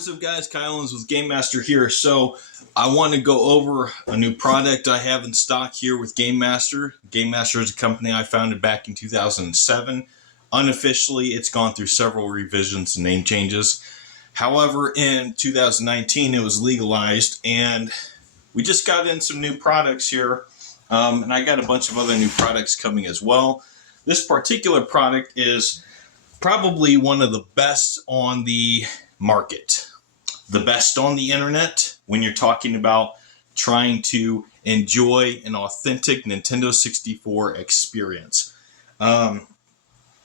what's up guys? Kyle Owens with Game Master here. So I want to go over a new product I have in stock here with Game Master. Game Master is a company I founded back in 2007. Unofficially, it's gone through several revisions and name changes. However, in 2019, it was legalized, and we just got in some new products here, and I got a bunch of other new products coming as well. This particular product is probably one of the best on the market, the best on the internet when you're talking about trying to enjoy an authentic Nintendo 64 experience.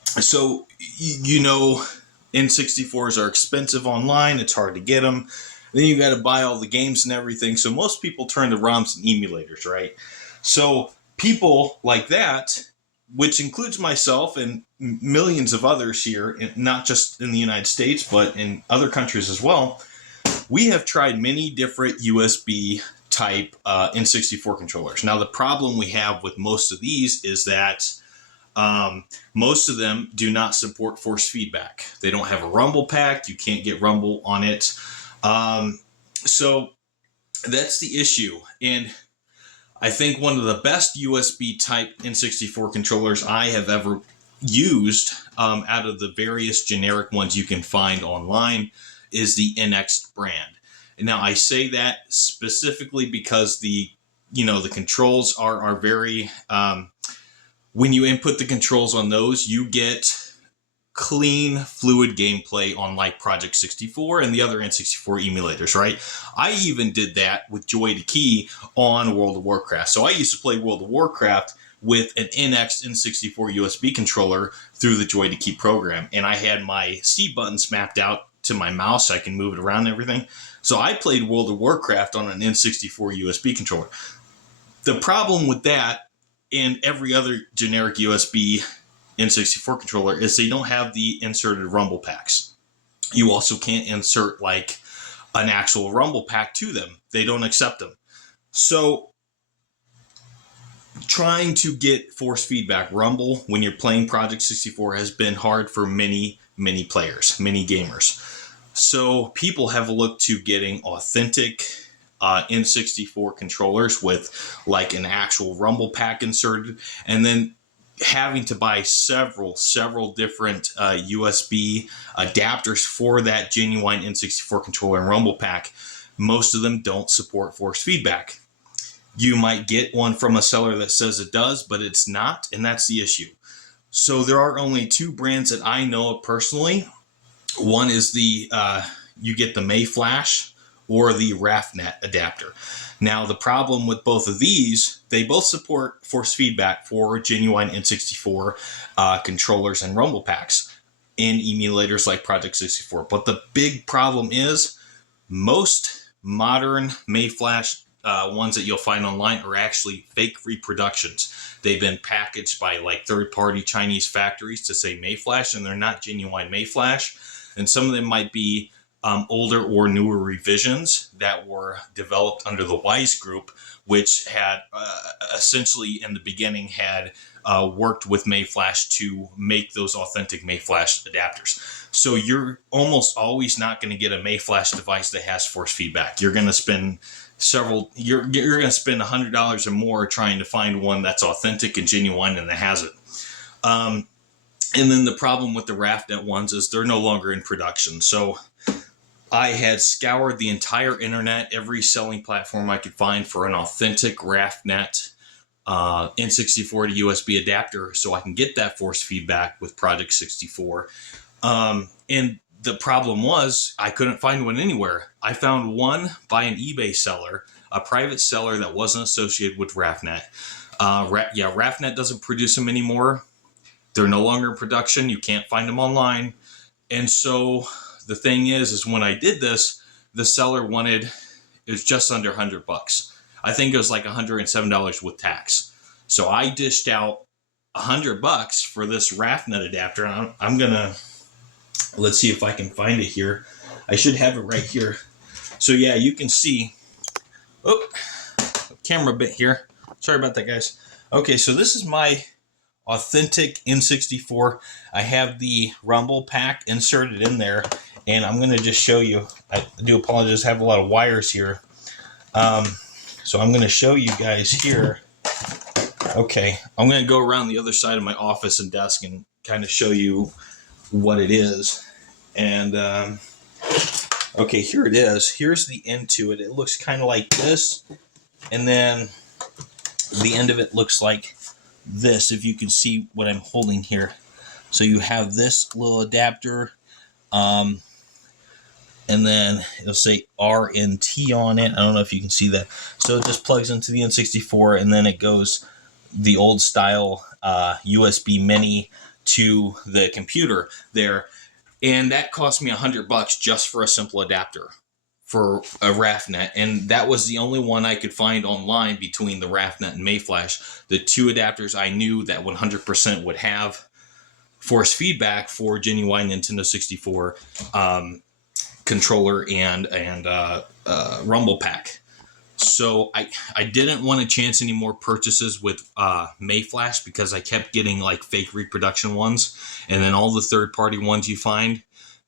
So, you know, N64s are expensive online. It's hard to get them. Then you got to buy all the games and everything. So most people turn to ROMs and emulators, right? So people like that, which includes myself and millions of others here, not just in the United States, but in other countries as well, we have tried many different USB type N64 controllers. Now, the problem we have with most of these is that most of them do not support force feedback. They don't have a rumble pack. You can't get rumble on it. So that's the issue. And I think one of the best USB type N64 controllers I have ever used out of the various generic ones you can find online is the NX brand. And now I say that specifically because the controls are very, when you input the controls on those, you get clean, fluid gameplay on like Project64 and the other N64 emulators, right? I even did that with Joy to Key on World of Warcraft. So I used to play World of Warcraft with an NX N64 USB controller through the Joy to Key program. And I had my C buttons mapped out to my mouse so I can move it around and everything. So I played World of Warcraft on an N64 USB controller. The problem with that and every other generic USB N64 controller is they don't have the inserted rumble packs. You also can't insert like an actual rumble pack to them. They don't accept them. So trying to get force feedback rumble when you're playing Project64 has been hard for many players, many gamers. So people have looked to getting authentic N64 controllers with like an actual rumble pack inserted, and then having to buy several different USB adapters for that genuine N64 controller and rumble pack. Most of them don't support force feedback. You might get one from a seller that says it does, but it's not, and that's the issue. So there are only two brands that I know of personally. One is the, you get the Mayflash or the Raphnet adapter. Now, the problem with both of these, they both support force feedback for genuine N64 controllers and rumble packs in emulators like Project64. But the big problem is most modern Mayflash ones that you'll find online are actually fake reproductions. They've been packaged by like third-party Chinese factories to say Mayflash, and they're not genuine Mayflash. And some of them might be older or newer revisions that were developed under the Wise Group, which had essentially in the beginning had worked with Mayflash to make those authentic Mayflash adapters. So you're almost always not going to get a Mayflash device that has force feedback. You're going to spend you're going to spend $100 or more trying to find one that's authentic and genuine and that has it. And then the problem with the Raphnet ones is they're no longer in production. So I had scoured the entire internet, every selling platform I could find for an authentic Raphnet N64 to USB adapter so I can get that force feedback with Project64. And the problem was I couldn't find one anywhere. I found one by an eBay seller, a private seller that wasn't associated with Raphnet. Raphnet doesn't produce them anymore. They're no longer in production. You can't find them online. And so the thing is when I did this, the seller wanted, it was just under $100. I think it was like $107 with tax. So I dished out $100 for this Raphnet adapter. I'm gonna, let's see if I can find it here. I should have it right here. So yeah, you can see, camera bit here. Sorry about that, guys. Okay, so this is my authentic N64. I have the rumble pack inserted in there, And I'm going to just show you. I do apologize, I have a lot of wires here. So I'm going to show you guys here. Okay, I'm going to go around the other side of my office and desk and kind of show you what it is. And okay, here it is. Here's the end to it. It looks kind of like this. And then the end of it looks like this, if you can see what I'm holding here. So you have this little adapter, and then it'll say RNT on it. I don't know if you can see that. So it just plugs into the N64, and then it goes the old style USB mini to the computer there. And that cost me $100 just for a simple adapter for a Raphnet. And that was the only one I could find online between the Raphnet and Mayflash. The two adapters I knew that 100% would have force feedback for genuine Nintendo 64 controller and rumble pack. So I didn't want to chance any more purchases with Mayflash because I kept getting like fake reproduction ones and then all the third-party ones you find.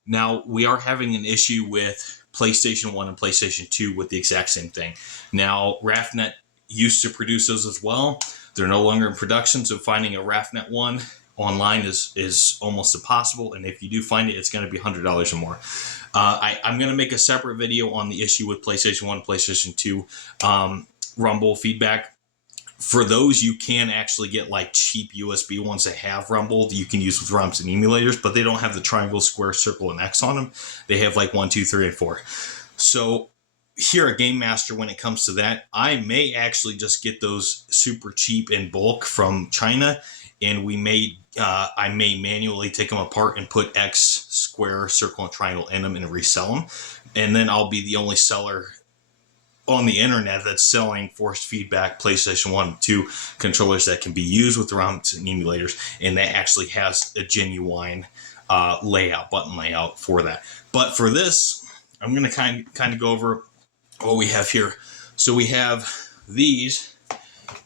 Now, we are having an issue with PlayStation 1 and PlayStation 2 with the exact same thing. Now, Raphnet used to produce those as well. They're no longer in production, so finding a Raphnet one online is almost impossible, and if you do find it, it's going to be $100 or more. I'm going to make a separate video on the issue with PlayStation 1, PlayStation 2 Rumble feedback. For those, you can actually get like cheap USB ones that have Rumble that you can use with ROMs and emulators, but they don't have the triangle, square, circle, and X on them. They have like 1, 2, 3, and 4. So here at Game Master, when it comes to that, I may actually just get those super cheap in bulk from China, and I may manually take them apart and put X, square, circle, and triangle in them and resell them. And then I'll be the only seller on the internet that's selling force feedback PlayStation 1 and 2 controllers that can be used with ROMs and emulators, and that actually has a genuine button layout for that. But for this, I'm going to kind of go over what we have here. So we have these,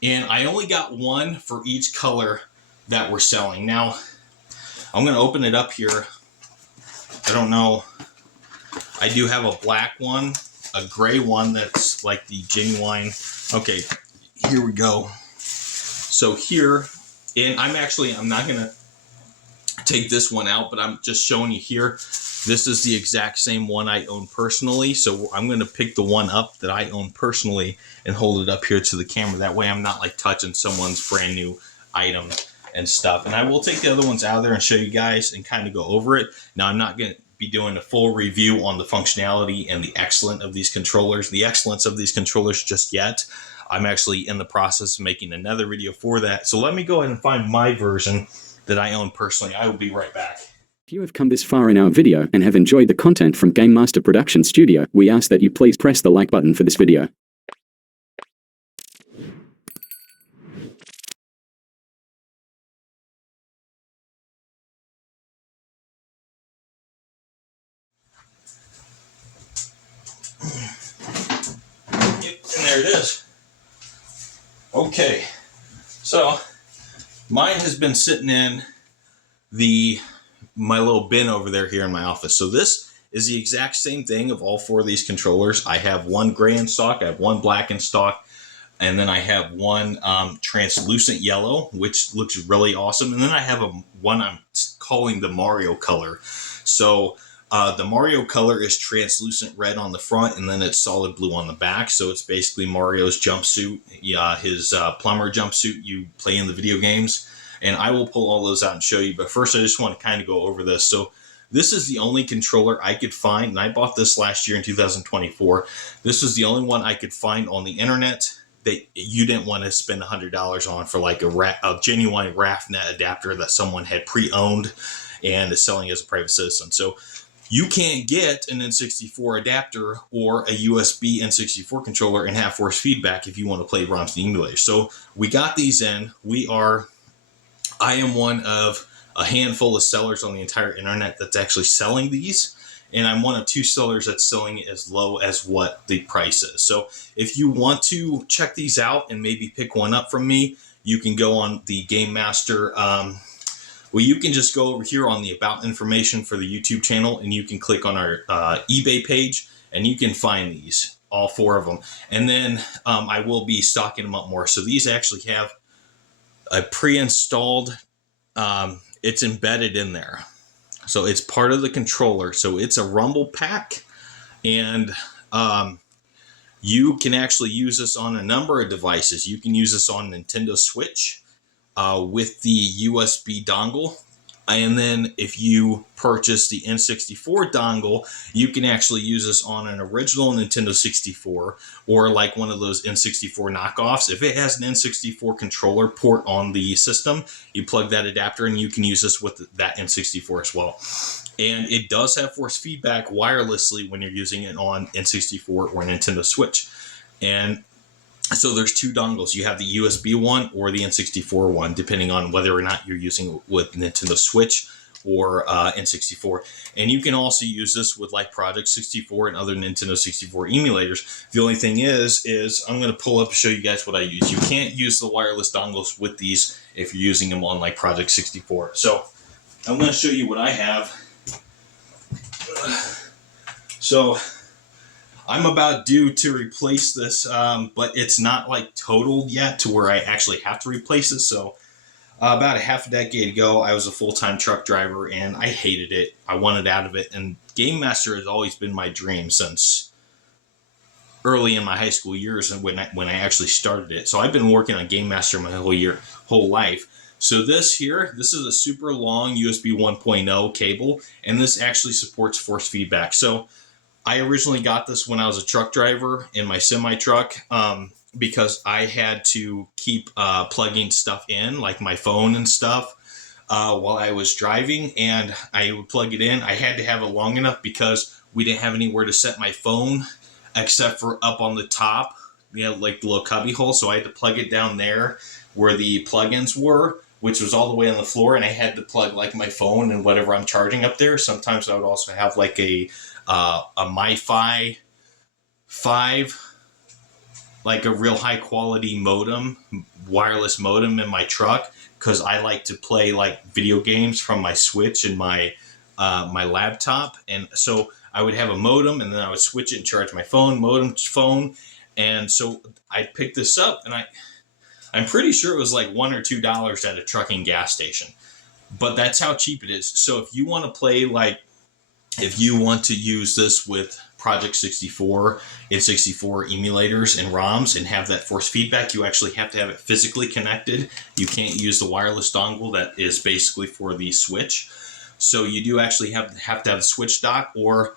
and I only got one for each color that we're selling. Now, I'm going to open it up here. I don't know. I do have a black one, a gray one that's like the genuine. Okay, here we go. So here, and I'm not going to take this one out, but I'm just showing you here. This is the exact same one I own personally. So I'm going to pick the one up that I own personally and hold it up here to the camera. That way I'm not like touching someone's brand new item and stuff. And I will take the other ones out of there and show you guys and kind of go over it. Now, I'm not going to be doing a full review on the functionality and the excellence of these controllers just yet. I'm actually in the process of making another video for that. So let me go ahead and find my version that I own personally. I will be right back. If you have come this far in our video and have enjoyed the content from Game Master Production Studio, we ask that you please press the like button for this video. And there it is. Okay, so mine has been sitting in my little bin over there here in my office. So this is the exact same thing of all four of these controllers. I have one gray in stock, I have one black in stock, and then I have one translucent yellow, which looks really awesome. And then I have one I'm calling the Mario color. So the Mario color is translucent red on the front, and then it's solid blue on the back. So it's basically Mario's jumpsuit, his plumber jumpsuit you play in the video games. And I will pull all those out and show you. But first, I just want to kind of go over this. So this is the only controller I could find, and I bought this last year in 2024. This was the only one I could find on the internet that you didn't want to spend $100 on for like a genuine Raphnet adapter that someone had pre-owned and is selling as a private citizen. So you can't get an N64 adapter or a USB N64 controller and have force feedback if you want to play ROMs and emulators. So we got these in. I am one of a handful of sellers on the entire internet that's actually selling these, and I'm one of two sellers that's selling it as low as what the price is. So if you want to check these out and maybe pick one up from me, you can go on the Game Master Well, you can just go over here on the about information for the YouTube channel, and you can click on our eBay page, and you can find these, all 4 of them. And then I will be stocking them up more. So these actually have a pre-installed, it's embedded in there. So it's part of the controller. So it's a rumble pack, and you can actually use this on a number of devices. You can use this on Nintendo Switch with the USB dongle. And then if you purchase the N64 dongle, you can actually use this on an original Nintendo 64 or like one of those N64 knockoffs. If it has an N64 controller port on the system, you plug that adapter and you can use this with that N64 as well. And it does have force feedback wirelessly when you're using it on N64 or Nintendo Switch. And so there's 2 dongles. You have the USB one or the N64 one, depending on whether or not you're using it with Nintendo Switch or N64. And you can also use this with like Project64 and other Nintendo 64 emulators. The only thing is I'm going to pull up and show you guys what I use. You can't use the wireless dongles with these if you're using them on like Project64. So I'm going to show you what I have. So I'm about due to replace this, but it's not like totaled yet to where I actually have to replace it. So about a half a decade ago, I was a full-time truck driver and I hated it. I wanted out of it. And Game Master has always been my dream since early in my high school years and when I actually started it. So I've been working on Game Master my whole life. So this is a super long USB 1.0 cable, and this actually supports force feedback. So I originally got this when I was a truck driver in my semi truck because I had to keep plugging stuff in, like my phone and stuff, while I was driving, and I would plug it in. I had to have it long enough because we didn't have anywhere to set my phone except for up on the top, like the little cubby hole. So I had to plug it down there where the plugins were, which was all the way on the floor, and I had to plug like my phone and whatever I'm charging up there. Sometimes I would also have like a Mayflash 5, like a real high quality modem, wireless modem in my truck, because I like to play like video games from my Switch and my laptop. And so I would have a modem, and then I would switch it and charge my phone, modem, phone. And so I picked this up, and I'm pretty sure it was like $1 or $2 at a trucking gas station, but that's how cheap it is. So if you want to play, like, if you want to use this with Project64 and 64 emulators and ROMs and have that force feedback, you actually have to have it physically connected. You can't use the wireless dongle that is basically for the Switch. So you do actually have to have a Switch dock or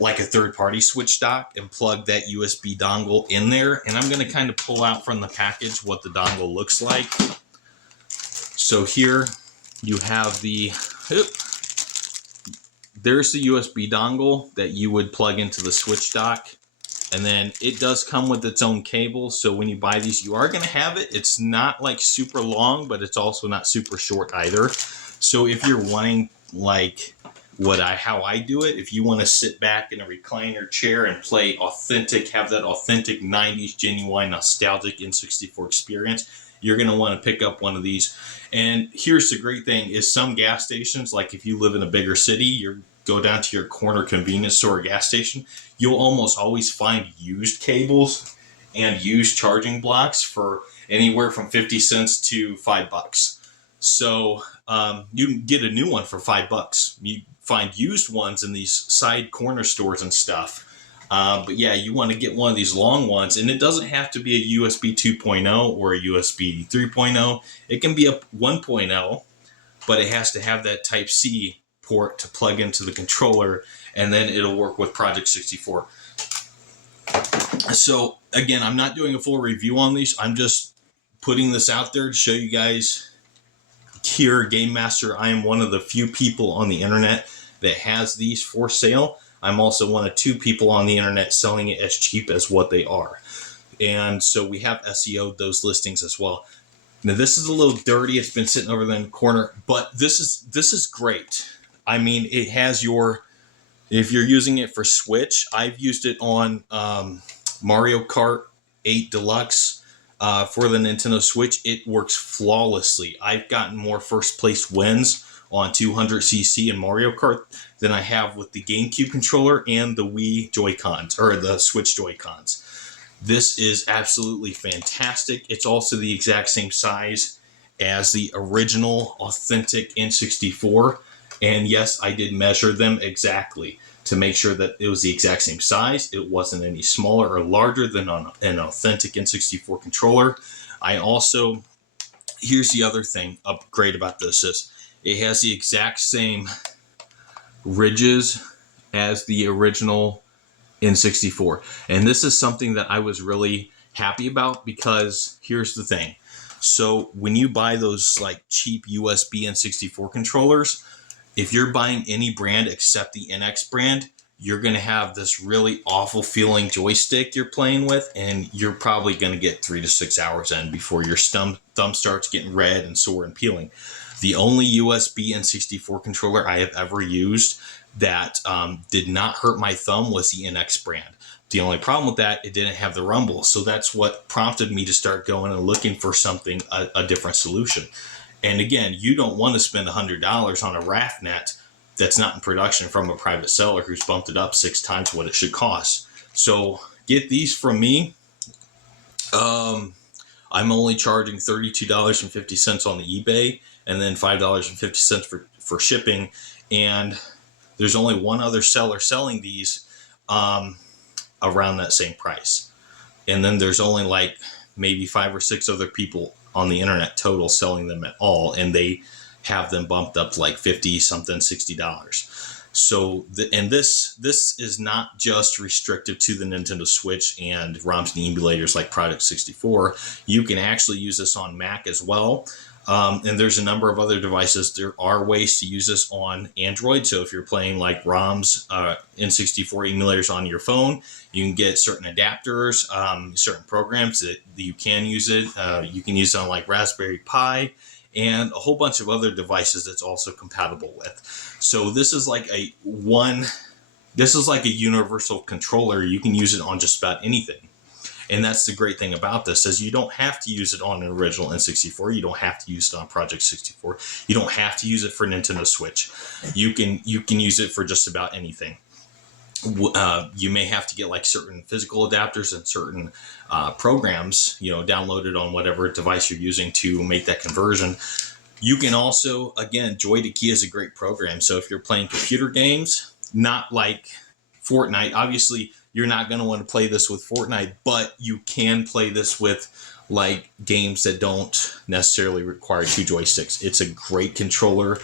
like a third-party Switch dock and plug that USB dongle in there. And I'm going to kind of pull out from the package what the dongle looks like. So here you have there's the USB dongle that you would plug into the Switch dock. And then it does come with its own cable. So when you buy these, you are going to have it. It's not like super long, but it's also not super short either. So if you're wanting like how I do it, if you want to sit back in a recliner chair and play authentic, have that authentic 90s genuine nostalgic N64 experience, you're going to want to pick up one of these. And here's the great thing is some gas stations, like if you live in a bigger city, you go down to your corner convenience store or gas station, you'll almost always find used cables and used charging blocks for anywhere from 50 cents to $5. So you can get a new one for $5. You find used ones in these side corner stores and stuff. But yeah, you want to get one of these long ones, and it doesn't have to be a USB 2.0 or a USB 3.0. It can be a 1.0, but it has to have that Type-C port to plug into the controller, and then it'll work with Project64. So again, I'm not doing a full review on these. I'm just putting this out there to show you guys here, Game Master. I am one of the few people on the internet that has these for sale. I'm also one of 2 people on the internet selling it as cheap as what they are. And so we have SEO'd those listings as well. Now this is a little dirty. It's been sitting over there in the corner, but this is great. I mean, it has if you're using it for Switch, I've used it on Mario Kart 8 Deluxe. for the Nintendo Switch, it works flawlessly. I've gotten more first place wins on 200cc and Mario Kart than I have with the GameCube controller and the Wii Joy-Cons, or the Switch Joy-Cons. This is absolutely fantastic. It's also the exact same size as the original authentic N64. And yes, I did measure them exactly to make sure that it was the exact same size. It wasn't any smaller or larger than an authentic N64 controller. I also, here's the other thing great about this is it has the exact same ridges as the original N64. And this is something that I was really happy about, because here's the thing. So when you buy those like cheap USB N64 controllers, if you're buying any brand except the NX brand, you're going to have this really awful feeling joystick you're playing with, and you're probably going to get 3 to 6 hours in before your thumb starts getting red and sore and peeling. The only USB N64 controller I have ever used that did not hurt my thumb was the NX brand. The only problem with that, it didn't have the rumble. So that's what prompted me to start going and looking for something, a different solution. And again, you don't want to spend $100 on a Raphnet that's not in production from a private seller who's bumped it up 6 times what it should cost. So get these from me. I'm only charging $32.50 on the eBay, and then $5.50 for shipping. And there's only one other seller selling these around that same price. And then there's only like maybe 5 or 6 other people on the internet total selling them at all, and they have them bumped up to like 50 something, $60. So this is not just restrictive to the Nintendo Switch and ROMs and emulators like Project64. You can actually use this on Mac as well. And there's a number of other devices. There are ways to use this on Android. So if you're playing like ROMs, N64 emulators on your phone, you can get certain adapters, certain programs that you can use it. You can use it on like Raspberry Pi and a whole bunch of other devices that's also compatible with. So this is like a universal controller. You can use it on just about anything. And that's the great thing about this, is you don't have to use it on an original N64. You don't have to use it on Project64. You don't have to use it for Nintendo Switch. You can use it for just about anything. You may have to get like certain physical adapters and certain programs, downloaded on whatever device you're using to make that conversion. You can also, again, Joy to Key is a great program. So if you're playing computer games, not like Fortnite, obviously you're not going to want to play this with Fortnite, but you can play this with like games that don't necessarily require 2 joysticks. It's a great controller.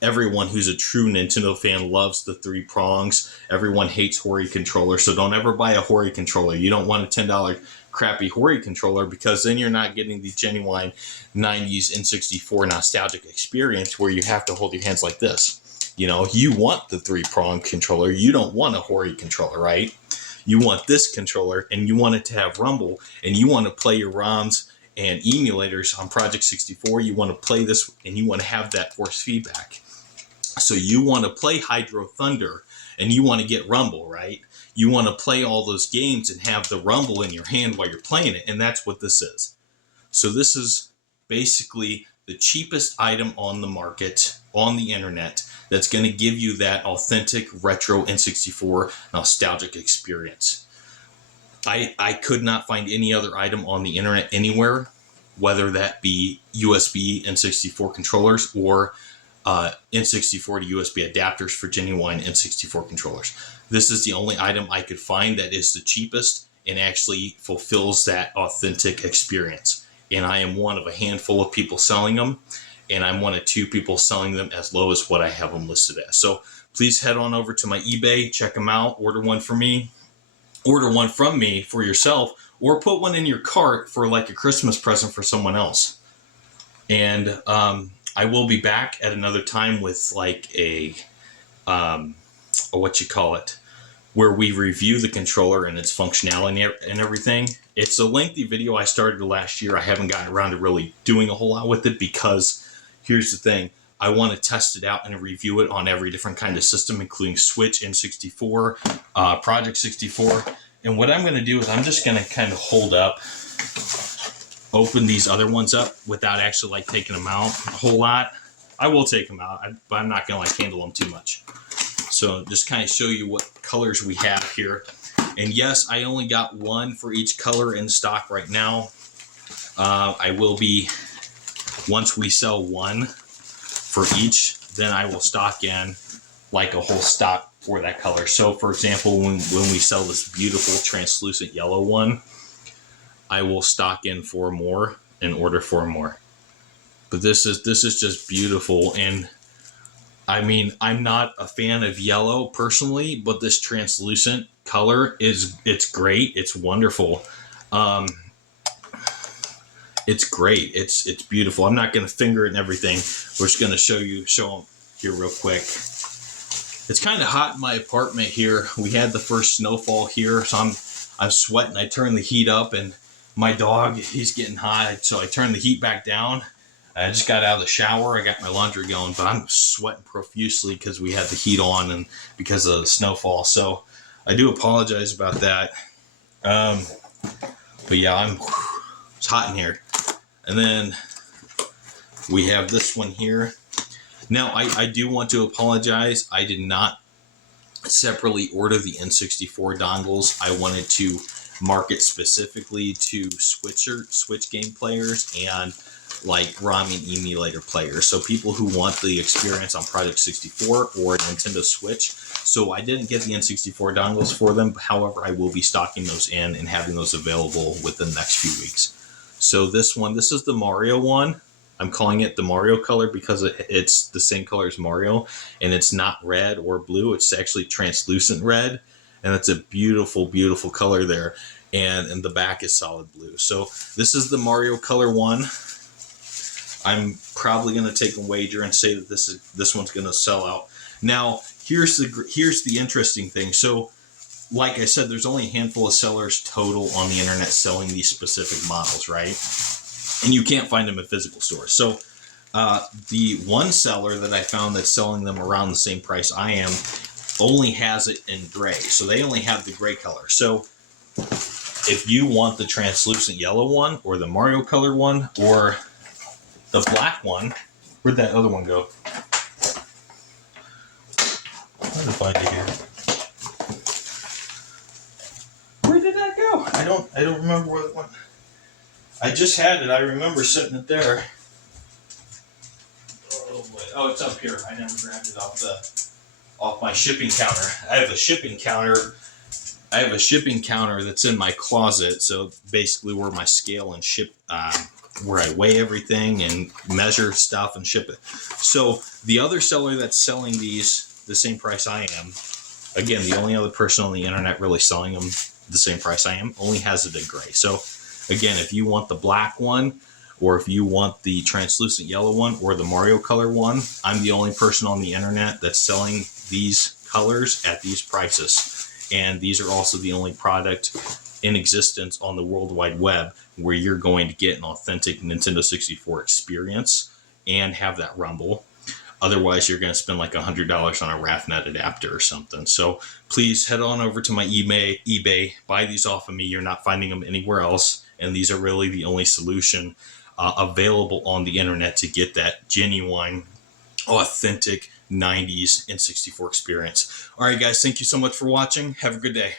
Everyone who's a true Nintendo fan loves the 3 prongs. Everyone hates Hori controllers, so don't ever buy a Hori controller. You don't want a $10 crappy Hori controller, because then you're not getting the genuine 90s N64 nostalgic experience where you have to hold your hands like this. You want the 3-prong controller. You don't want a Hori controller, right? You want this controller, and you want it to have rumble, and you want to play your ROMs and emulators on Project64. You want to play this, and you want to have that force feedback. So you want to play Hydro Thunder, and you want to get rumble, right? You want to play all those games and have the rumble in your hand while you're playing it, and that's what this is. So this is basically the cheapest item on the market, on the internet, that's going to give you that authentic retro N64 nostalgic experience. I could not find any other item on the internet anywhere, whether that be USB N64 controllers or N64 to USB adapters for genuine N64 controllers. This is the only item I could find that is the cheapest and actually fulfills that authentic experience. And I am one of a handful of people selling them, and I'm one of 2 people selling them as low as what I have them listed as. So please head on over to my eBay, check them out, order one from me for yourself, or put one in your cart for like a Christmas present for someone else. And I will be back at another time with like a where we review the controller and its functionality and everything. It's a lengthy video I started last year. I haven't gotten around to really doing a whole lot with it, because here's the thing. I want to test it out and review it on every different kind of system, including Switch, N64, Project64. And what I'm going to do is I'm just going to kind of hold up open these other ones up without actually like taking them out a whole lot. I will take them out, but I'm not gonna like handle them too much. So just kind of show you what colors we have here. And yes, I only got one for each color in stock right now. I will be, once we sell one for each, then I will stock in like a whole stock for that color. So for example, when we sell this beautiful translucent yellow one, I will stock in 4 more and order 4 more. But this is just beautiful. And I mean, I'm not a fan of yellow personally, but this translucent color it's great. It's wonderful. It's great. It's beautiful. I'm not going to finger it and everything. We're just going to show them here real quick. It's kind of hot in my apartment here. We had the first snowfall here, so I'm sweating. I turned the heat up, and my dog, he's getting hot, so I turned the heat back down. I just got out of the shower. I got my laundry going, but I'm sweating profusely because we had the heat on and because of the snowfall. So I do apologize about that. But yeah, it's hot in here. And then we have this one here. Now, I do want to apologize. I did not separately order the N64 dongles. I wanted to market specifically to Switch game players and like Raphnet emulator players. So people who want the experience on Project 64 or Nintendo Switch. So I didn't get the N64 dongles for them. However, I will be stocking those in and having those available within the next few weeks. So this is the Mario one. I'm calling it the Mario color because it's the same color as Mario, and it's not red or blue. It's actually translucent red, and it's a beautiful, beautiful color there. And the back is solid blue. So this is the Mario color one. I'm probably going to take a wager and say that this one's going to sell out. Now, here's the interesting thing. So, like I said, there's only a handful of sellers total on the internet selling these specific models, right? And you can't find them at physical stores. So the one seller that I found that's selling them around the same price I am only has it in gray. So they only have the gray color. So if you want the translucent yellow one or the Mario color one or the black one, where'd that other one go? I'm trying to find it here. Where did that go? I don't remember where it went. I just had it. I remember setting it there. Oh boy. Oh, it's up here. I never grabbed it off my shipping counter. I have a shipping counter that's in my closet. So basically, where my scale and ship, where I weigh everything and measure stuff and ship it. So the other seller that's selling these the same price I am, again, the only other person on the internet really selling them the same price I am, only has it in gray. So again, if you want the black one, or if you want the translucent yellow one, or the Mario color one, I'm the only person on the internet that's selling these colors at these prices. And these are also the only product in existence on the World Wide Web where you're going to get an authentic Nintendo 64 experience and have that rumble. Otherwise, you're going to spend like $100 on a Raphnet adapter or something. So please head on over to my eBay, buy these off of me. You're not finding them anywhere else. And these are really the only solution available on the internet to get that genuine, authentic 90s N64 experience. All right, guys, thank you so much for watching. Have a good day.